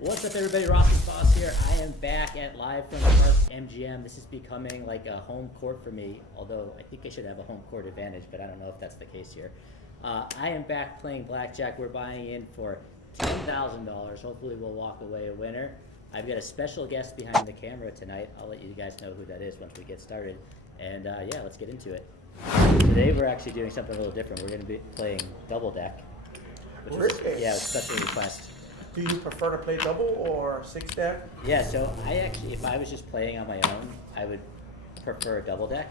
What's up, everybody? Ross's Boss here. I am back at live from Park MGM. This is becoming like a home court for me, although I think I should have a home court advantage, but I don't know if that's the case here. I am back playing blackjack. We're buying in for $10,000. Hopefully we'll walk away a winner. I've got a special guest behind the camera tonight. I'll let you guys know who that is once we get started. And yeah, let's get into it. Today we're actually doing something a little different. We're going to be playing Double Deck. Which is, yeah, special request. Do you prefer to play double or six deck? Yeah, so I actually, if I was just playing on my own, I would prefer Double Deck.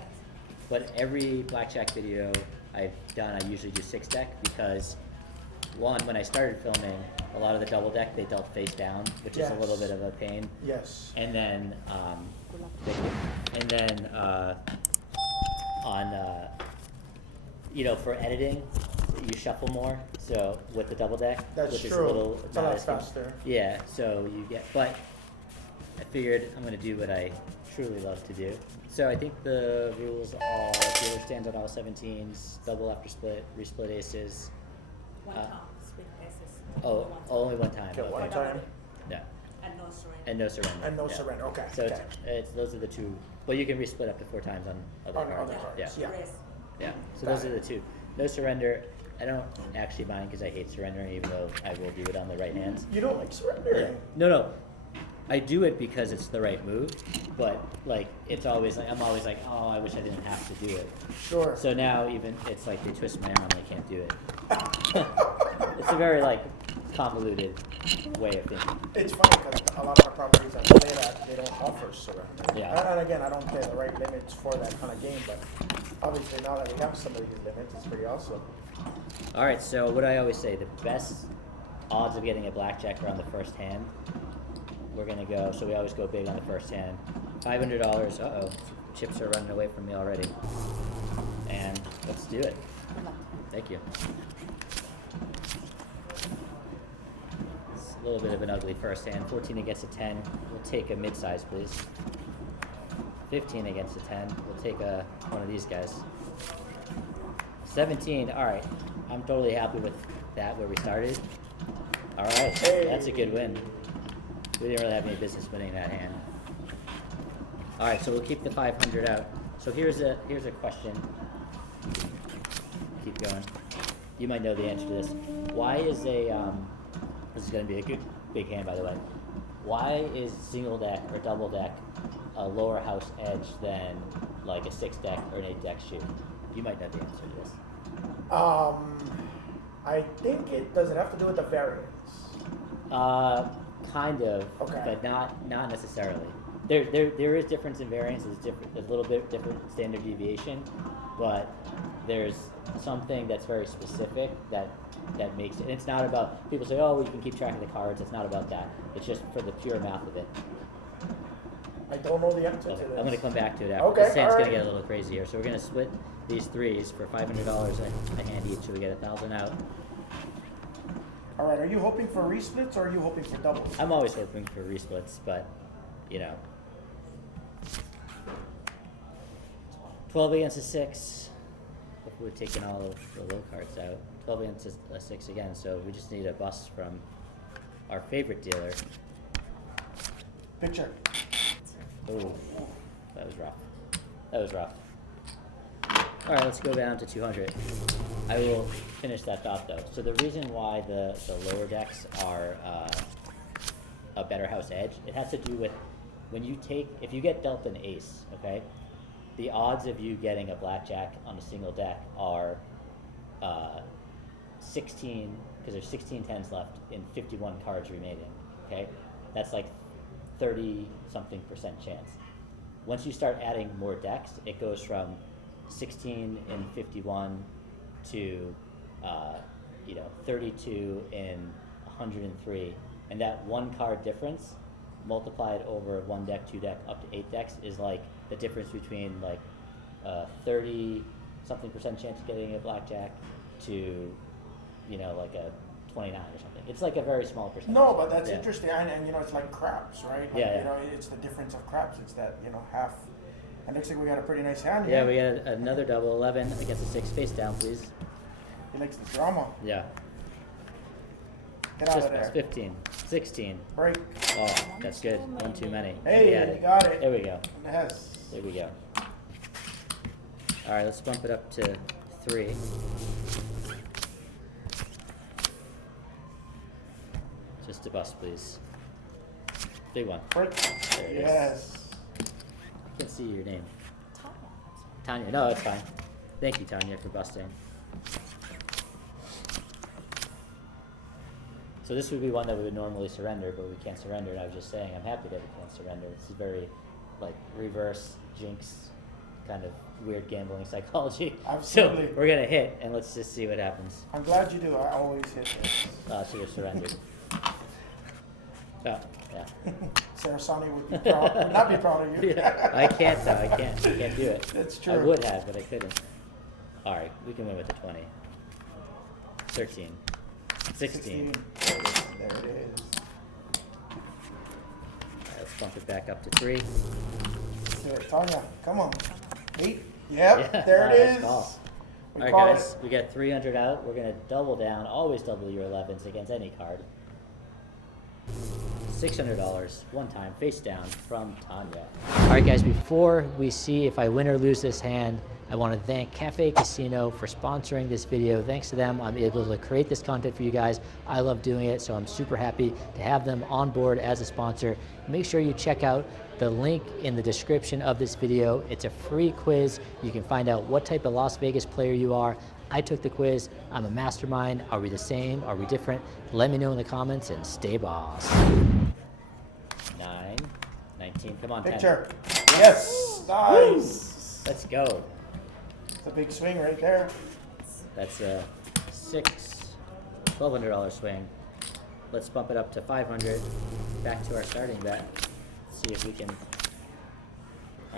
But every blackjack video I've done, I usually do six deck because, one, when I started filming, a lot of the Double Deck, they dealt face down, which is a little bit of a pain. Yes. And then, you know, for editing, you shuffle more. So with the Double Deck, That's which true. is a little It's a lot faster. Yeah, so you get, but I figured I'm gonna do what I truly love to do. So I think the rules are dealer stands on all 17s, double after split, resplit aces. One time, split aces. Oh, only one time. Okay, Okay. one time. Yeah. And no surrender. And no surrender. And no yeah. surrender. Okay. So okay. it's those are the two. Well, you can resplit up to 4 times on other On cards. other cards. Yeah. Yeah. Rest. Yeah. So Got those are the two. No surrender. I don't actually mind because I hate surrendering, even though I will do it on the right hands. You don't like surrendering? No. I do it because it's the right move, but like it's always like I'm always like, oh, I wish I didn't have to do it. Sure. So now even it's like they twist my arm and I can't do it. It's a very like convoluted way of thinking. It's funny because a lot of the properties I play at, they don't offer surrender. Yeah. And again, I don't play the right limits for that kind of game, but obviously now that we have some of these limits, it's pretty awesome. All right, so what I always say, the best odds of getting a blackjack are on the first hand. We're gonna go, so we always go big on the first hand. $500, uh-oh, chips are running away from me already. And let's do it. Thank you. It's a little bit of an ugly first hand. 14 against a 10, we'll take a mid-size, please. 15 against a 10, we'll take one of these guys. 17, all right, I'm totally happy with that, where we started. All right, Hey. That's a good win. We didn't really have any business winning that hand. All right, so we'll keep the 500 out. So here's a question. Keep going. You might know the answer to this. Why is this is gonna be a good big hand, by the way. Why is single deck or double deck a lower house edge than like a 6 deck or an 8 deck shoe? You might know the answer to this. I think does it have to do with the variance? Kind of, Okay. but not necessarily. There is difference in variance. There's a little bit different standard deviation, but there's something that's very specific that makes it. And it's not about people say, oh, well, you can keep track of the cards. It's not about that. It's just for the pure math of it. I don't know the answer So to this. I'm gonna come back to it after. Okay, This hand's all gonna right. get a little crazy here. So we're gonna split these threes for $500 a hand each, so we get 1,000 out. All right, are you hoping for resplits or are you hoping for doubles? I'm always hoping for resplits, but you know. 12 against a 6. Hopefully we're taking all of the low cards out. 12 against a 6 again, so we just need a bust from our favorite dealer. Picture. Oh, that was rough. All right, let's go down to 200. I will finish that thought though. So the reason why the lower decks are a better house edge, it has to do with if you get dealt an ace, okay, the odds of you getting a blackjack on a single deck are 16, because there's 16 tens left in 51 cards remaining, okay? That's like 30-something% chance. Once you start adding more decks, it goes from 16 in 51 to 32 in 103, and that one card difference multiplied over 1 deck, 2 deck, up to 8 decks is like the difference between like 30-something% chance of getting a blackjack to like a 29 or something. It's like a very small percentage. No, but that's Yeah. interesting, and it's like craps, right? Like, Yeah. It's the difference of craps. It's that half. And looks like we got a pretty nice hand Yeah, here. we got another double 11 against a 6 face down, please. He likes the drama. Yeah. Get out of That's there. 15, 16. Break. Oh, that's good. One too many. Hey, We had you got it. There we go. Yes. There we go. All right, let's bump it up to 3. Just a bust, please. Big one. Break. There it is. Yes. I can't see your name. Tanya. Tanya. No, it's fine. Thank you, Tanya, for busting. So this would be one that we would normally surrender, but we can't surrender. And I was just saying, I'm happy that we can't surrender. This is very, like, reverse jinx, kind of weird gambling psychology. Absolutely. So we're gonna hit, and let's just see what happens. I'm glad you do. I always hit this. Should have surrendered. Oh, yeah. Sarasani would be proud. Would not be proud of you. Yeah, I can't though. I can't do it. That's true. I would have, but I couldn't. All right, we can win with the 20. 13. 16. There it is. There it is. All right, let's bump it back up to 3. Do it, Tanya. Come on. 8. Yep. Yeah, There wow, it nice is. call. We All right, call guys, we got 300 out. We're gonna double down. Always double your 11s against any card. $600 one time, face down from Tanya. All right, guys, before we see if I win or lose this hand, I want to thank Cafe Casino for sponsoring this video. Thanks to them, I'm able to create this content for you guys. I love doing it, so I'm super happy to have them on board as a sponsor. Make sure you check out the link in the description of this video. It's a free quiz. You can find out what type of Las Vegas player you are. I took the quiz. I'm a mastermind. Are we the same? Are we different? Let me know in the comments and stay boss. 9, 19, come on, 10. Picture. Yes. Nice. Let's go. It's a big swing right there. That's a $1,200 swing. Let's bump it up to 500. Back to our starting bet. See if we can. All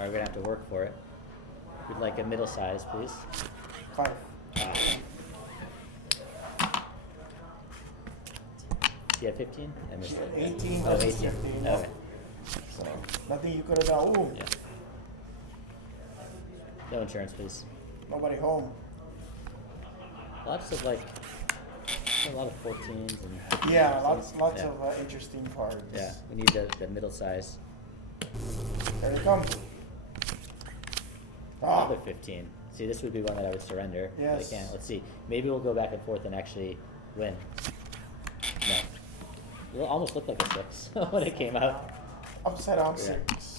right, we're gonna have to work for it. We'd like a middle size, please. 5. You had 15? I missed it. 18 Oh, versus 18. 15. Okay. So nothing you could have done. Ooh. Yeah. No insurance, please. Nobody home. Lots of like, a lot of 14s and. Yeah, 15s. lots Yeah. of interesting cards. Yeah, we need the middle size. There it comes. Ah, Another 15. See, this would be one that I would surrender. Yes. But I can't. Let's see. Maybe we'll go back and forth and actually win. No. It almost looked like a 6 when it came out. upside down Yeah. 6.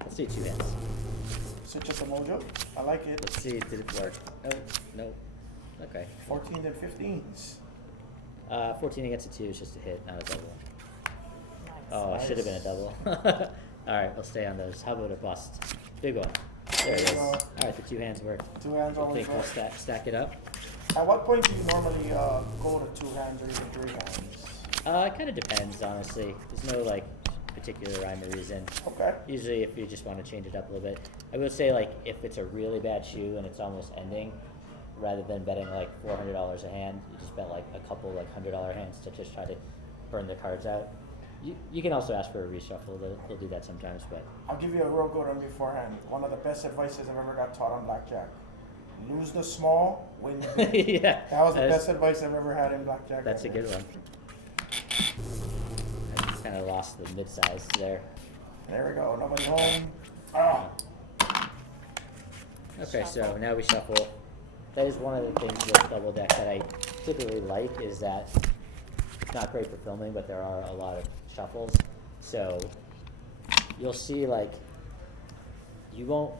Let's see 2 hands. So just a mojo. I like it. Let's see, did it work? Oh, no. Okay. 14 and 15s. 14 against a 2 is just a hit, not a double. Nice. Oh, it should have been a double. Alright, we'll stay on those. How about a bust? Big one. There it is. Alright, the 2 hands work. 2 hands I always think we'll work. stack it up. At what point do you normally go to 2 hands or even 3 hands? It kind of depends, honestly. There's no, like, particular rhyme or reason. Okay. Usually if you just want to change it up a little bit. I will say, like, if it's a really bad shoe and it's almost ending, rather than betting, like, $400 a hand, you just bet, like, a couple, like, $100 hands to just try to burn the cards out. You can also ask for a reshuffle. They'll do that sometimes, but I'll give you a real good one beforehand. One of the best advices I've ever got taught on blackjack. Lose the small, win the big. yeah. That was the best advice I've ever had in blackjack. That's a good one. I just kind of lost the mid-size there. There we go. Nobody home. Ah. Okay, so now we shuffle. That is one of the things with Double Deck that I typically like, is that it's not great for filming, but there are a lot of shuffles. So you'll see, like, you won't,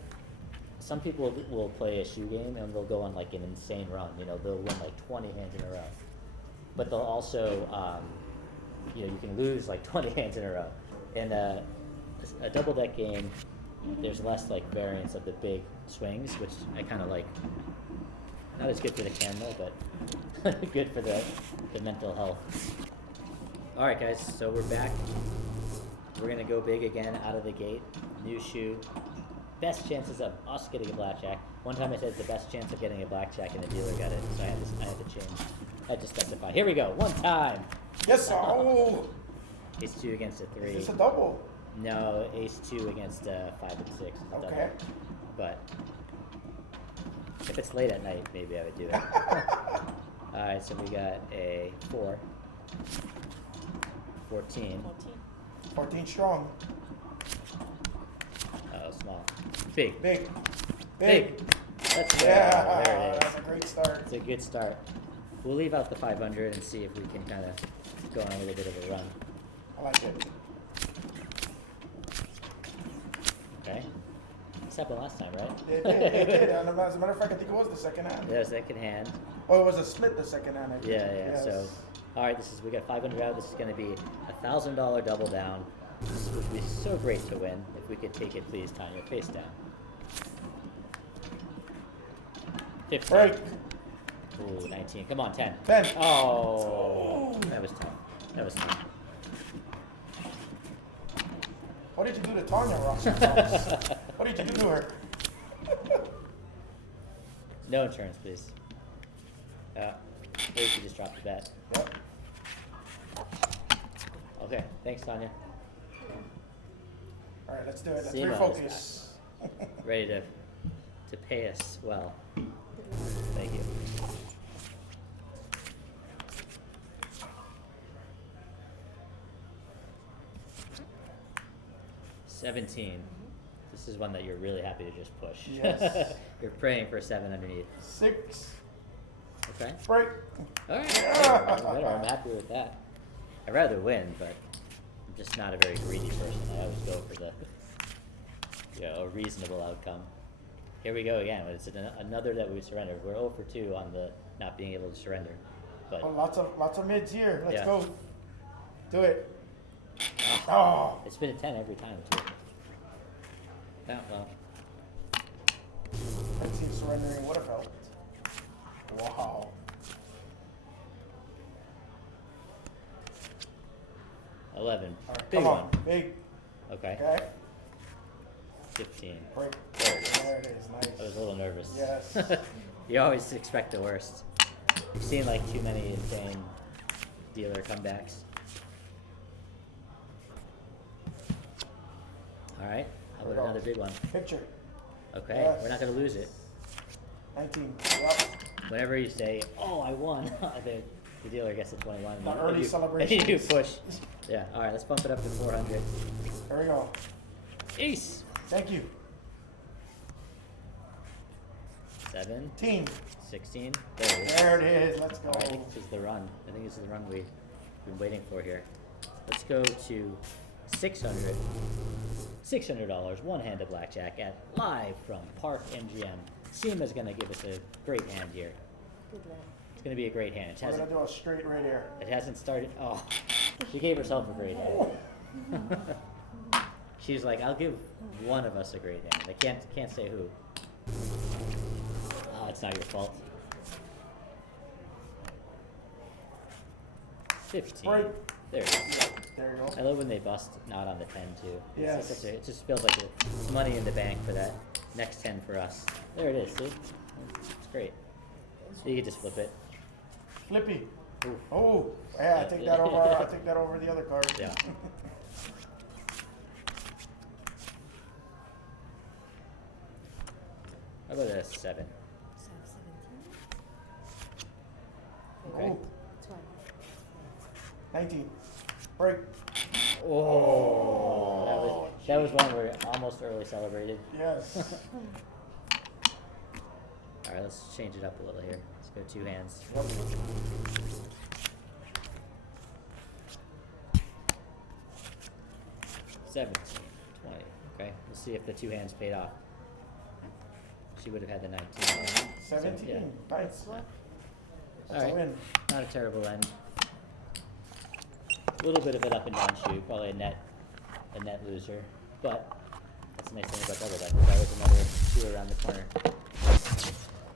some people will play a shoe game and they'll go on like an insane run. You know, they'll win like 20 hands in a row. But they'll also, you know, you can lose like 20 hands in a row. In a Double Deck game, there's less like variance of the big swings, which I kind of like. Not as good for the camera, but good for the mental health. All right, guys, so we're back. We're gonna go big again out of the gate. New shoe. Best chances of us getting a blackjack. One time I said the best chance of getting a blackjack, and the dealer got it, so I had to change. I had to specify. Here we go. One time. Yes, sir. Oh. Ace 2 against a 3. Is this a double? No, Ace 2 against 5 and 6 is a double. Okay. But if it's late at night, maybe I would do it. Alright, so we got a 4. 14. 14 strong. Oh, small. Big. Big. Big. Let's go. Yeah, There it that's is. a great start. It's a good start. We'll leave out the 500 and see if we can kind of go on a little bit of a run. I like it. Okay. This happened last time, right? It did. And as a matter of fact, I think it was the second hand. Yeah, second hand. Oh, it was a split the second hand, I think. Yeah. Yes. So, all right, we got 500 out. This is going to be $1,000 double down. This would be so great to win if we could take it, please, Tanya. Face down. 15. Break. Ooh, 19. Come on, 10. 10. Oh, that was tough. That was tough. What did you do to Tanya, Ross? What did you do to her? No insurance, please. Maybe she just dropped the bet. Yep. Okay, thanks, Tanya. All right, let's do it. Let's Simo is refocus. Ready to pay us well. Thank you. $17. This is one that you're really happy to just push. Yes. You're praying for 7 underneath. 6. Okay. Break. All right. Better. I'm happy with that. I'd rather win, but I'm just not a very greedy person. I always go for the, a reasonable outcome. Here we go again. It's another that we surrendered. We're 0 for 2 on the not being able to surrender. But Oh, lots of mids here. Let's Yeah. go. Do it. Oh. it's been a 10 every time too. Yeah, well, Let's see if surrendering would have helped. Wow. $11. All right, Big come one. on. Big. Okay. Okay. 15. Break. There it is. There it is. Nice. I was a little nervous. Yes. You always expect the worst. You've seen like too many insane dealer comebacks. All right. How about another big one? Picture. Okay. Yes. We're not gonna lose it. 19. Yep. Whenever you say, "Oh, I won," the dealer gets a 21. The And early you celebrations. push. Yeah. All right. Let's bump it up to 400. There we go. Ace. Thank you. 7. 16. 16. There it is. There it is. Let's go. All right, I think this is the run. I think this is the run we've been waiting for here. Let's go to 600. $600, one-handed blackjack at live from Park MGM. Seema's gonna give us a great hand here. Good luck. It's gonna be a great hand. We're gonna do a straight right here. It hasn't started. Oh, she gave herself a great hand. She's like, I'll give one of us a great hand. I can't say who. Oh, it's not your fault. 15. Right. There it is. There you go. I love when they bust not on the 10 too. It's Yes. such a- it just feels like it's money in the bank for that next 10 for us. There it is, see? It's great. You can just flip it. Flippy. Ooh. Oh, yeah, I take that over. I take that over the other card. Yeah. How about a 7? So 17. Okay. Oh, 20. 19. Break. Oh, that was one where almost early celebrated. Yes. All right, let's change it up a little here. Let's go 2 hands. Yep. $17, $20. Okay, we'll see if the 2 hands paid off. She would have had the 19. 17. So, yeah. Nice. All That's a right, win. not a terrible end. A little bit of an up and down shoot, probably a net loser, but that's the nice thing about Double Deck. There's always another 2 around the corner.